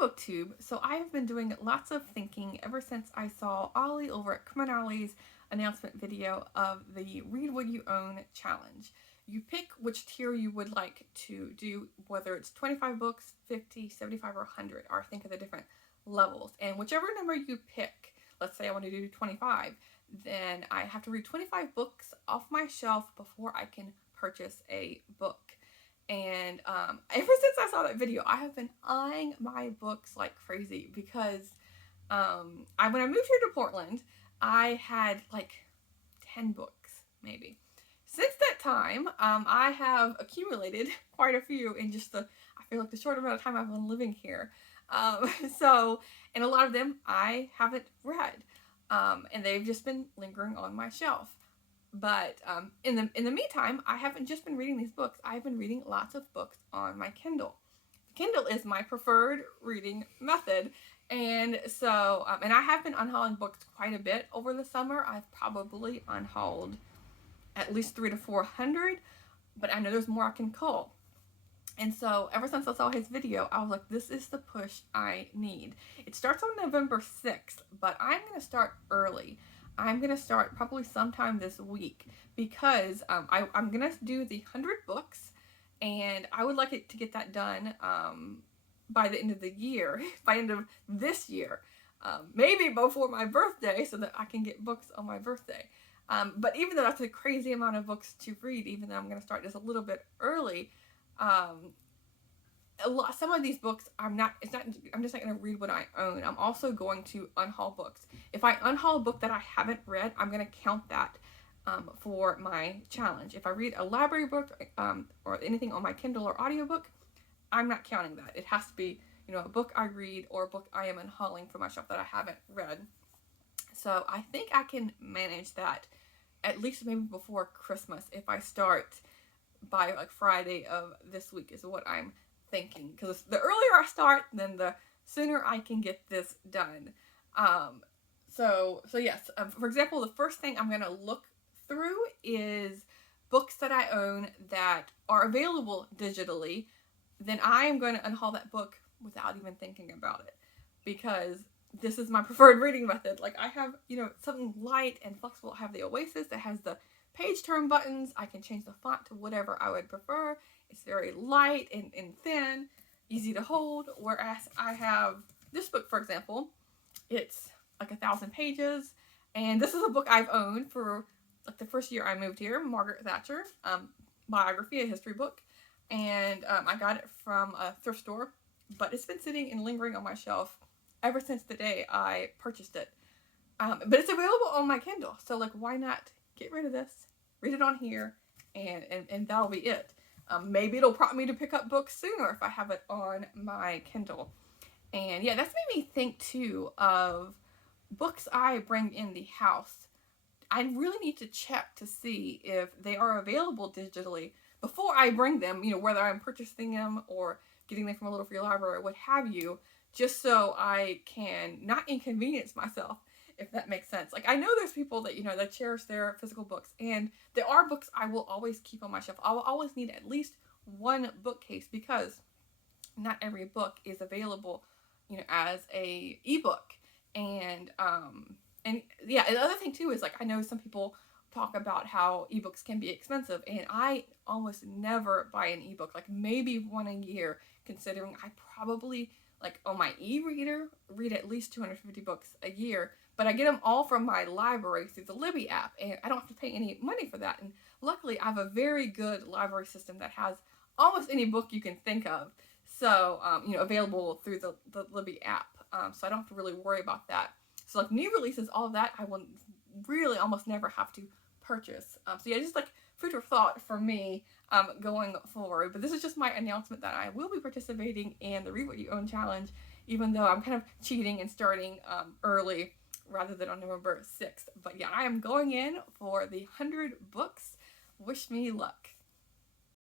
booktube, so I have been doing lots of thinking ever since I saw Ollie over at Criminollys' announcement video of the Read What You Own challenge. You pick which tier you would like to do, whether it's 25 books, 50, 75, or 100, or think of the different levels. And whichever number you pick, let's say I want to do 25, then I have to read 25 books off my shelf before I can purchase a book. And ever since I saw that video, I have been eyeing my books like crazy because when I moved here to Portland, I had like 10 books, maybe. Since that time, I have accumulated quite a few in just I feel like the short amount of time I've been living here. And a lot of them I haven't read, and they've just been lingering on my shelf. But in the meantime, I haven't just been reading these books. I've been reading lots of books on my Kindle. Kindle is my preferred reading method. And so, and I have been unhauling books quite a bit over the summer. I've probably unhauled at least 300 to 400, but I know there's more I can cull. And so ever since I saw his video, I was like, this is the push I need. It starts on November 6th, but I'm going to start early. I'm going to start probably sometime this week because I'm going to do the 100 books, and I would like it to get that done by the end of the year, by the end of this year, maybe before my birthday so that I can get books on my birthday. But even though that's a crazy amount of books to read, even though I'm going to start just a little bit early, some of these books I'm just not going to read what I own. I'm also going to unhaul books. If I unhaul a book that I haven't read, I'm going to count that for my challenge. If I read a library book or anything on my Kindle or audiobook, I'm not counting that. It has to be, a book I read or a book I am unhauling from my shelf that I haven't read. So I think I can manage that at least maybe before Christmas if I start by like Friday of this week is what I'm thinking, because the earlier I start, then the sooner I can get this done. So yes, for example, the first thing I'm going to look through is books that I own that are available digitally. Then I am going to unhaul that book without even thinking about it, because this is my preferred reading method. Like I have, something light and flexible. I have the Oasis that has the page turn buttons. I can change the font to whatever I would prefer. It's very light and thin, easy to hold. Whereas I have this book, for example, it's like 1,000 pages. And this is a book I've owned for like the first year I moved here, Margaret Thatcher, biography, a history book. And I got it from a thrift store, but it's been sitting and lingering on my shelf ever since the day I purchased it. But it's available on my Kindle. So like, why not get rid of this, read it on here, and that'll be it. Maybe it'll prompt me to pick up books sooner if I have it on my Kindle. And yeah, that's made me think too of books I bring in the house. I really need to check to see if they are available digitally before I bring them, whether I'm purchasing them or getting them from a little free library or what have you, just so I can not inconvenience myself, if that makes sense. Like, I know there's people that, that cherish their physical books, and there are books I will always keep on my shelf. I will always need at least one bookcase, because not every book is available, as a ebook. And yeah, the other thing too is, like, I know some people talk about how ebooks can be expensive, and I almost never buy an ebook, like maybe one a year, considering I probably, like, on my e-reader, read at least 250 books a year, but I get them all from my library through the Libby app, and I don't have to pay any money for that. And luckily, I have a very good library system that has almost any book you can think of, so, available through the Libby app, so I don't have to really worry about that. So, like, new releases, all of that, I will really almost never have to purchase. So yeah, just like food for thought for me going forward. But this is just my announcement that I will be participating in the Read What You Own challenge, even though I'm kind of cheating and starting early rather than on November 6th. But yeah, I am going in for the 100 books. Wish me luck.